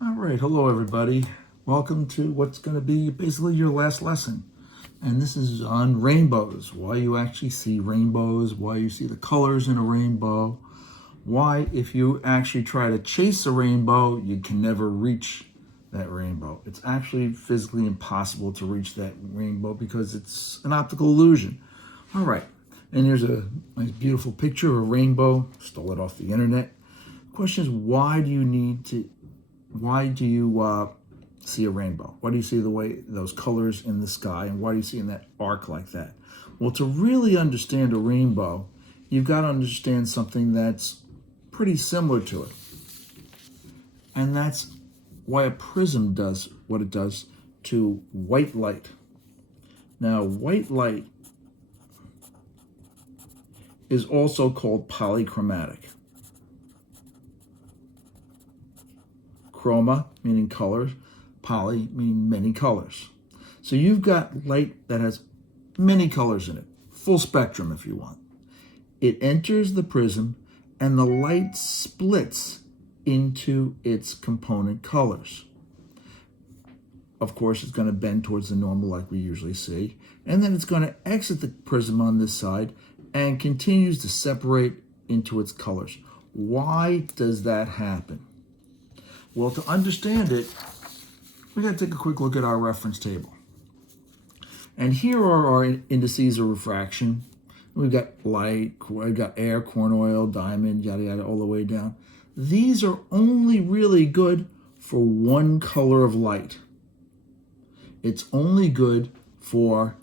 All right, hello everybody. Welcome to what's going to be basically your last lesson. And this is on rainbows, why you actually see rainbows, why you see the colors in a rainbow, why if you actually try to chase a rainbow, you can never reach that rainbow. It's actually physically impossible to reach that rainbow because it's an optical illusion. All right, and here's a nice beautiful picture of a rainbow, stole it off the internet. The question is, why do you see a rainbow? Why do you see the way those colors in the sky, and why do you see in that arc like that? Well, to really understand a rainbow, you've got to understand something that's pretty similar to it. And that's why a prism does what it does to white light. Now, white light is also called polychromatic. Chroma, meaning colors, poly, meaning many colors. So you've got light that has many colors in it, full spectrum if you want. It enters the prism and the light splits into its component colors. Of course, it's going to bend towards the normal like we usually see, and then it's going to exit the prism on this side and continues to separate into its colors. Why does that happen? Well, to understand it, we got to take a quick look at our reference table. And here are our indices of refraction. We've got light, we've got air, corn oil, diamond, yada, yada, all the way down. These are only really good for one color of light. It's only good for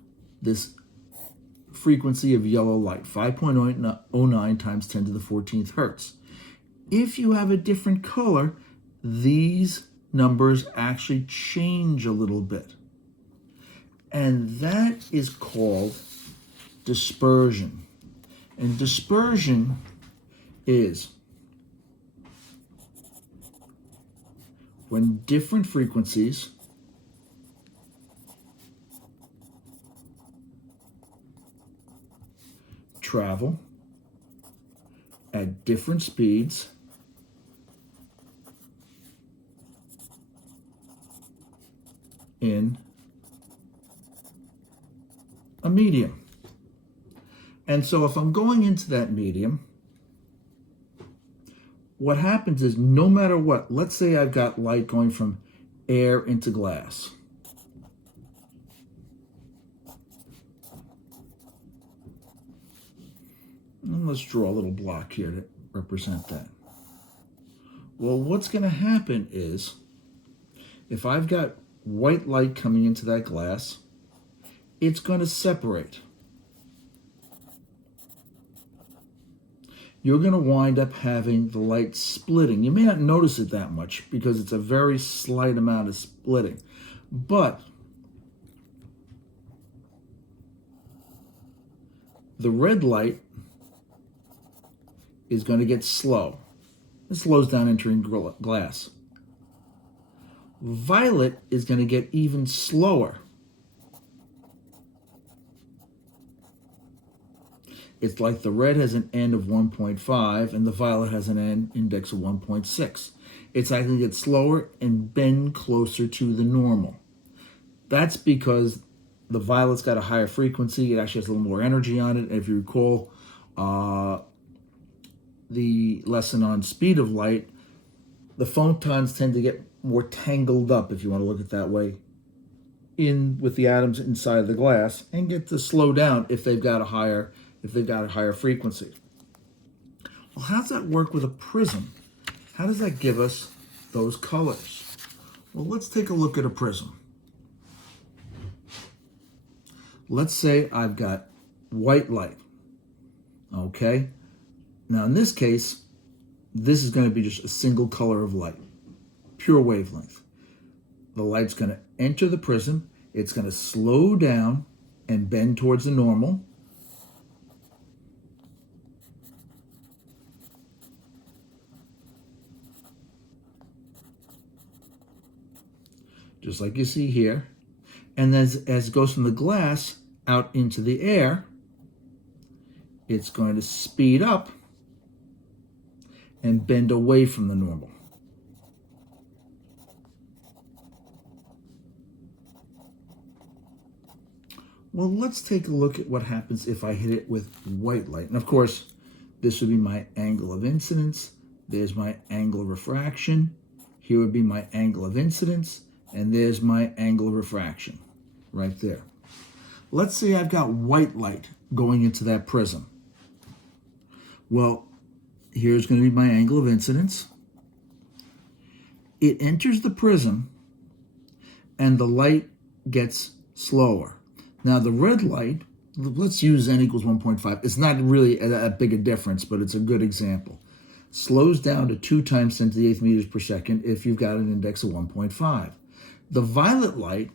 this frequency of yellow light, 5.09 times 10 to the 14th hertz. If you have a different color, these numbers actually change a little bit. And that is called dispersion. And dispersion is when different frequencies travel at different speeds in a medium. And so if I'm going into that medium, what happens is no matter what, let's say I've got light going from air into glass. And let's draw a little block here to represent that. Well, what's going to happen is if I've got white light coming into that glass, it's going to separate. You're going to wind up having the light splitting. You may not notice it that much because it's a very slight amount of splitting. But the red light is going to get slow. It slows down entering glass. Violet is going to get even slower. It's like the red has an N of 1.5 and the violet has an N index of 1.6. It's actually going to get slower and bend closer to the normal. That's because the violet's got a higher frequency. It actually has a little more energy on it. If you recall the lesson on speed of light, the photons tend to get more tangled up, if you want to look at it that way, in with the atoms inside of the glass, and get to slow down if they've got a higher frequency. Well, how does that work with a prism? How does that give us those colors? Well, let's take a look at a prism. Let's say I've got white light. Okay? Now in this case, this is going to be just a single color of light, pure wavelength. The light's going to enter the prism, it's going to slow down and bend towards the normal. Just like you see here. And then as it goes from the glass out into the air, it's going to speed up and bend away from the normal. Well, let's take a look at what happens if I hit it with white light. And of course, this would be my angle of incidence. There's my angle of refraction. Here would be my angle of incidence. And there's my angle of refraction right there. Let's say I've got white light going into that prism. Well, here's going to be my angle of incidence. It enters the prism and the light gets slower. Now the red light, let's use n equals 1.5. It's not really that big a difference, but it's a good example. Slows down to 2 times 10 to the 8th meters per second if you've got an index of 1.5. The violet light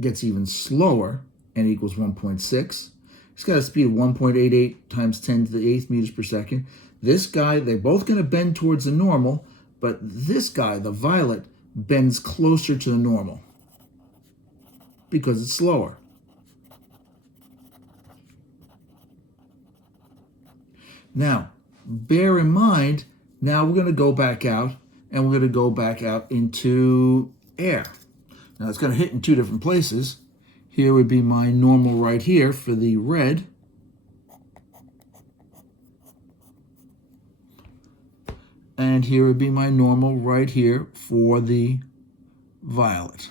gets even slower, n equals 1.6. It's got a speed of 1.88 times 10 to the 8th meters per second. This guy, they're both going to bend towards the normal, but this guy, the violet, bends closer to the normal because it's slower. Now, bear in mind, now we're going to go back out, and we're going to go back out into air. Now, it's going to hit in 2 different places. Here would be my normal right here for the red. And here would be my normal right here for the violet.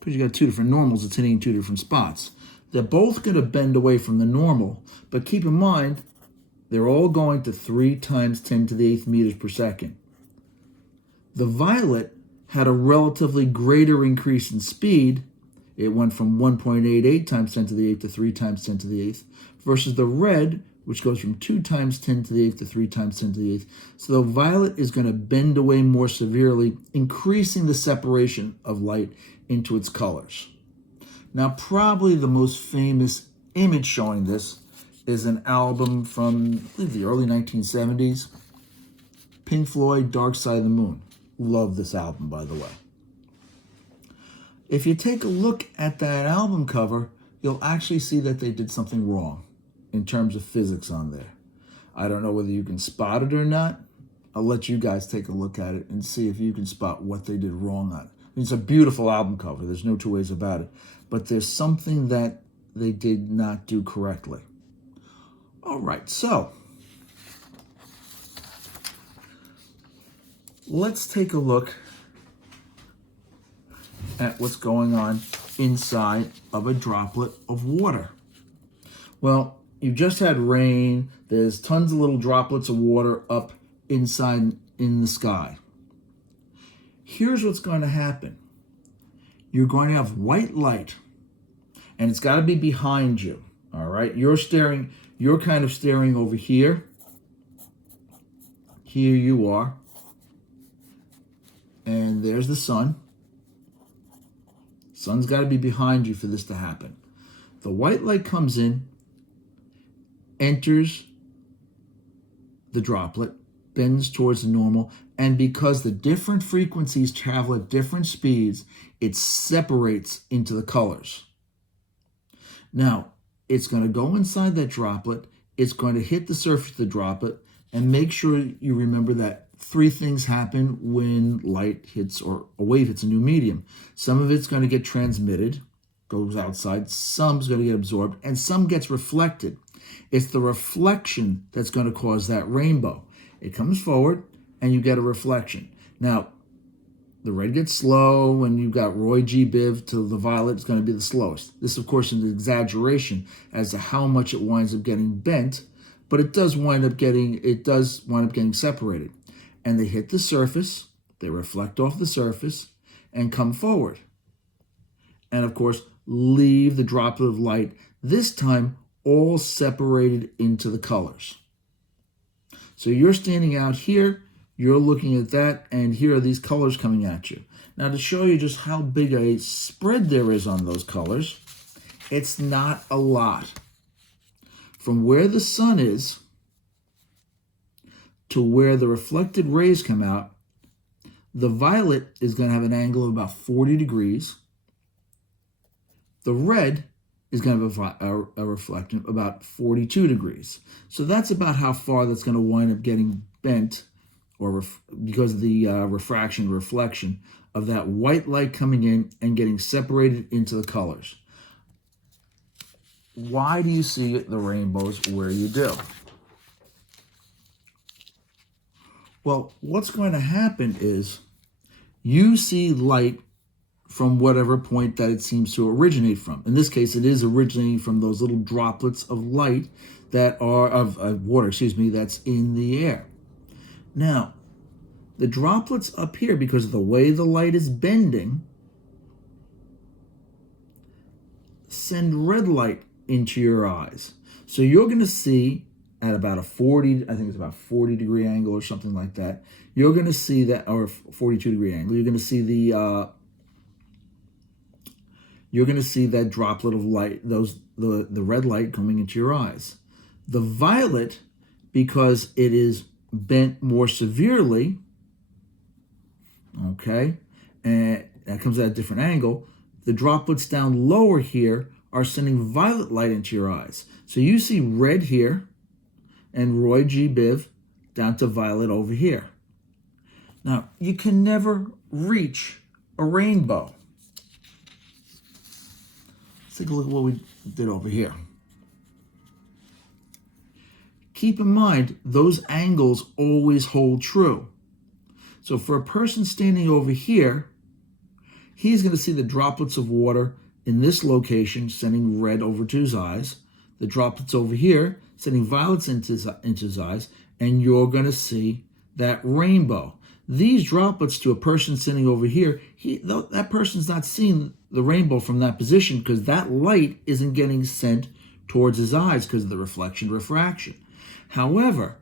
Because you got 2 different normals, it's hitting in 2 different spots. They're both going to bend away from the normal, but keep in mind, they're all going to 3 times 10 to the 8th meters per second. The violet had a relatively greater increase in speed. It went from 1.88 times 10 to the 8th to 3 times 10 to the 8th, versus the red, which goes from 2 times 10 to the 8th to 3 times 10 to the 8th. So the violet is going to bend away more severely, increasing the separation of light into its colors. Now, probably the most famous image showing this is an album from, I believe, the early 1970s, Pink Floyd, Dark Side of the Moon. Love this album, by the way. If you take a look at that album cover, you'll actually see that they did something wrong in terms of physics on there. I don't know whether you can spot it or not. I'll let you guys take a look at it and see if you can spot what they did wrong on it. I mean, it's a beautiful album cover. There's no 2 ways about it. But there's something that they did not do correctly. All right, so let's take a look at what's going on inside of a droplet of water. Well, you just had rain. There's tons of little droplets of water up inside in the sky. Here's what's going to happen. You're going to have white light, and it's got to be behind you, all right? You're kind of staring over here. Here you are. And there's the sun. Sun's got to be behind you for this to happen. The white light comes in, enters the droplet, bends towards the normal, and because the different frequencies travel at different speeds, it separates into the colors. Now, it's going to go inside that droplet, it's going to hit the surface of the droplet, and make sure you remember that 3 things happen when light hits or a wave hits a new medium. Some of it's going to get transmitted, goes outside, some's going to get absorbed, and some gets reflected. It's the reflection that's going to cause that rainbow. It comes forward, and you get a reflection. Now, the red gets slow, and you've got Roy G. Biv to the violet is going to be the slowest. This, of course, is an exaggeration as to how much it winds up getting bent, but it does wind up getting separated. And they hit the surface, they reflect off the surface, and come forward. And, of course, leave the droplet of light, this time all separated into the colors. So you're standing out here, you're looking at that, and here are these colors coming at you. Now, to show you just how big a spread there is on those colors, it's not a lot. From where the sun is to where the reflected rays come out, the violet is going to have an angle of about 40 degrees. The red is going to have a reflection about 42 degrees. So that's about how far that's going to wind up getting bent or because of the reflection of that white light coming in and getting separated into the colors. Why do you see the rainbows where you do? Well, what's going to happen is you see light from whatever point that it seems to originate from. In this case, it is originating from those little droplets of light that are, of water, that's in the air. Now, the droplets up here, because of the way the light is bending, send red light into your eyes. So you're going to see at about a 40, I think it's about 40 degree angle or something like that, you're going to see that, or 42 degree angle, you're going to see that droplet of light, the red light coming into your eyes. The violet, because it is bent more severely, okay, and that comes at a different angle, the droplets down lower here are sending violet light into your eyes. So you see red here and Roy G. Biv down to violet over here. Now, you can never reach a rainbow. Let's take a look at what we did over here. Keep in mind, those angles always hold true. So for a person standing over here, he's going to see the droplets of water in this location sending red over to his eyes, the droplets over here sending violets into his eyes, and you're going to see that rainbow. These droplets to a person sitting over here, that person's not seeing the rainbow from that position because that light isn't getting sent towards his eyes because of the refraction. However,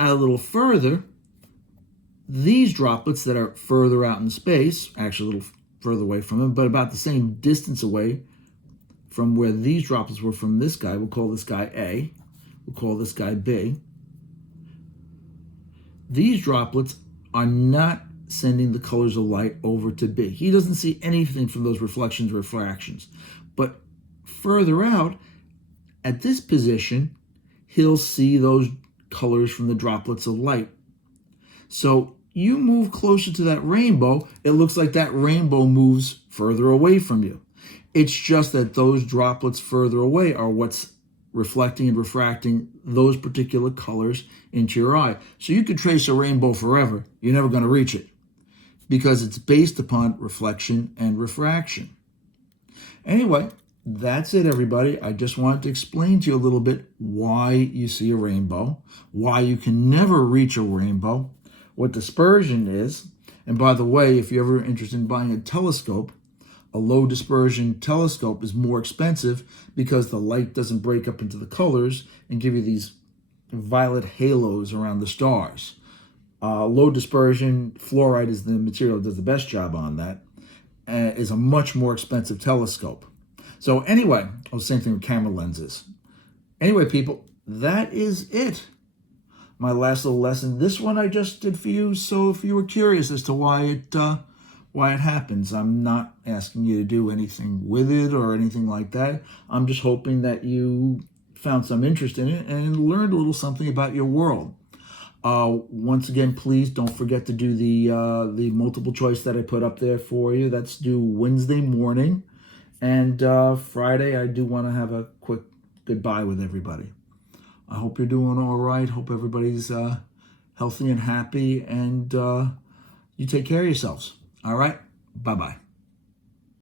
a little further, these droplets that are further out in space, actually a little further away from him, but about the same distance away from where these droplets were from this guy, we'll call this guy A, we'll call this guy B. These droplets are not sending the colors of light over to B. He doesn't see anything from those refractions. But further out, at this position, he'll see those colors from the droplets of light. So you move closer to that rainbow, it looks like that rainbow moves further away from you. It's just that those droplets further away are what's reflecting and refracting those particular colors into your eye. So you could trace a rainbow forever. You're never going to reach it because it's based upon reflection and refraction. Anyway, that's it, everybody. I just wanted to explain to you a little bit why you see a rainbow, why you can never reach a rainbow, what dispersion is. And by the way, if you're ever interested in buying a telescope, a low dispersion telescope is more expensive because the light doesn't break up into the colors and give you these violet halos around the stars. Low dispersion, fluoride is the material that does the best job on that, is a much more expensive telescope. So anyway, same thing with camera lenses. Anyway, people, that is it. My last little lesson. This one I just did for you, so if you were curious as to why it happens, I'm not asking you to do anything with it or anything like that. I'm just hoping that you found some interest in it and learned a little something about your world. Once again, please don't forget to do the multiple choice that I put up there for you. That's due Wednesday morning. And Friday, I do want to have a quick goodbye with everybody. I hope you're doing all right. Hope everybody's healthy and happy. And you take care of yourselves. All right? Bye-bye.